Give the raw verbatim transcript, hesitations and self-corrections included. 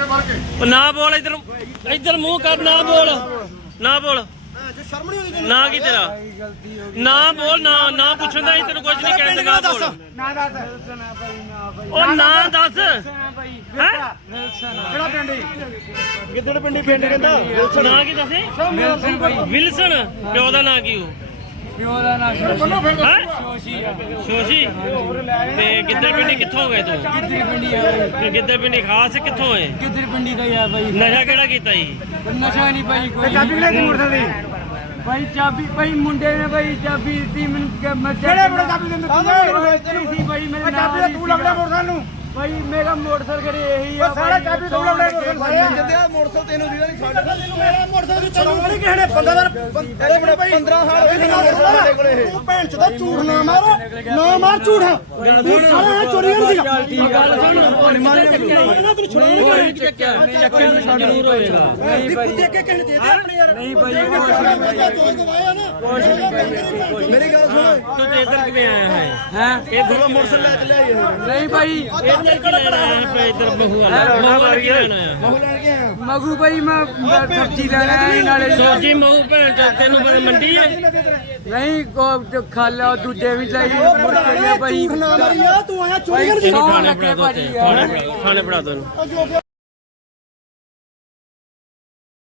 ना बोल इधर इधर मुंह कर ना बोल ना बोल ना की तेरा ना बोल ना ना पूछना ही तेरे कुछ नहीं कहने का बोल ओ ना दस हैं ਕਿੱਧਰ ਪਿੰਡੀ ਪਿੰਡ ਕਹਿੰਦਾ ना की दसे विल्सन प्यो दा ना की शोशी ते गिद्दड़ पिंडी कित्थों गए तू गिद्दड़ पिंडी खास कित्थों है गिद्दड़ पिंडी का यार भाई नशा केड़ा कीता जी नशा नहीं भाई कोई ਚਾਬੀ ਲੈ ਕੇ ਮੁਰਦਾ ਦੀ भाई चाबी भाई मुंडे ने भाई चाबी दी मैं ਕਿਹੜੇ ਬੜੇ ਚਾਬੀ ਦਿੰਦੇ ਤੂੰ थी भाई मेरे ਚਾਬੀ ਤੂੰ ਲੱਗਦਾ ਮੋਟਰਸਾਈਕਲ ਨੂੰ भाई मेरा मोटरसाइकिल यही है ਸਾਰਾ ਚਾਬੀ ਤੂੰ ਲੱਗਦਾ ਮੋਟਰਸਾਈਕਲ ਜਿੱਦਿਆ ਮੋਟਰਸਾਈਕਲ ਤੈਨੂੰ ਦੀਦਾ ਨਹੀਂ ਛੱਡ ਤੈਨੂੰ ਮੇਰਾ ਮੋਟਰਸਾਈਕਲ ਛਡਾਉਣਾ ਨਹੀਂ ਕਿਸੇ ਨੇ ਬੰਦਾ ਦਾ ਪੰਦਰਾਂ ਸਾਲ ਹੋਏ ਸਾਡੇ ਕੋਲੇ ਤੂੰ ਭੈਣ ਚ ਦਾ ਝੂਠ ਨਾ ਮਾਰ ਨਾ ਮਾਰ ਝੂਠ ਤੂੰ ਸਾਰਾ ਚੋਰੀ ਕਰ ਸੀਗਾ ਗੱਲ ਸੁਣ ਮਾਰੇ ਚੱਕਿਆ ਨਾ ਤੈਨੂੰ ਛਡਾਉਣਾ ਨਹੀਂ ਚੱਕਿਆ ਚੱਕਿਆ ਜ਼ਰੂਰ ਹੋਏਗਾ ਨਹੀਂ ਭਾਈ ਦੇ ਕੇ ਕਿਸੇ ਨੇ ਦੇ ਦੇ ਆਪਣੇ ਯਾਰ नहीं भाई ਜੋ ਗਵਾਇਆ ਨਾ ਮੇਰੀ ਗੱਲ ਸੁਣ ਤੂੰ ਤੇ ਇੱਧਰ ਕਿਵੇਂ ਆਇਆ ਹੈ हैं ਇਹ ਦੂਆ ਮੋਟਰਸਾਈਕਲ ਲੈ ਚੱਲਿਆ ਇਹ नहीं भाई ਇੱਧਰ ਕੀ ਲੈਣਾ ਆਇਆ ਪੇ ਇੱਧਰ ਬਹੂ ਵਾਲਾ ਬਹੂ ਵਾਲਾ ਕੀ ਲੈਣਾ ਆ ਮਹੂ ਲੈਣ ਕੇ ਆਇਆ मगू भाई मैं सब्जी लेना है नाले ਸੋਜੀ ਮਹੂ ਭੈਣ ਚੋ ਤੈਨੂੰ ਪਤਾ ਮੰਡੀ ਹੈ नहीं को जो खा लो दूजे भी चाहिए भाई ਝੂਠ ਨਾ ਮਾਰੀ ਆ ਤੂੰ ਆਇਆ ਚੋਰੀ ਕਰ सौ ਥਾਣੇ लगे ਫੜਾ ਦੋ भाजी ਥਾਣੇ ਫੜਾ ਥਾਣੇ ਫੜਾ ਦੋ ਜੋ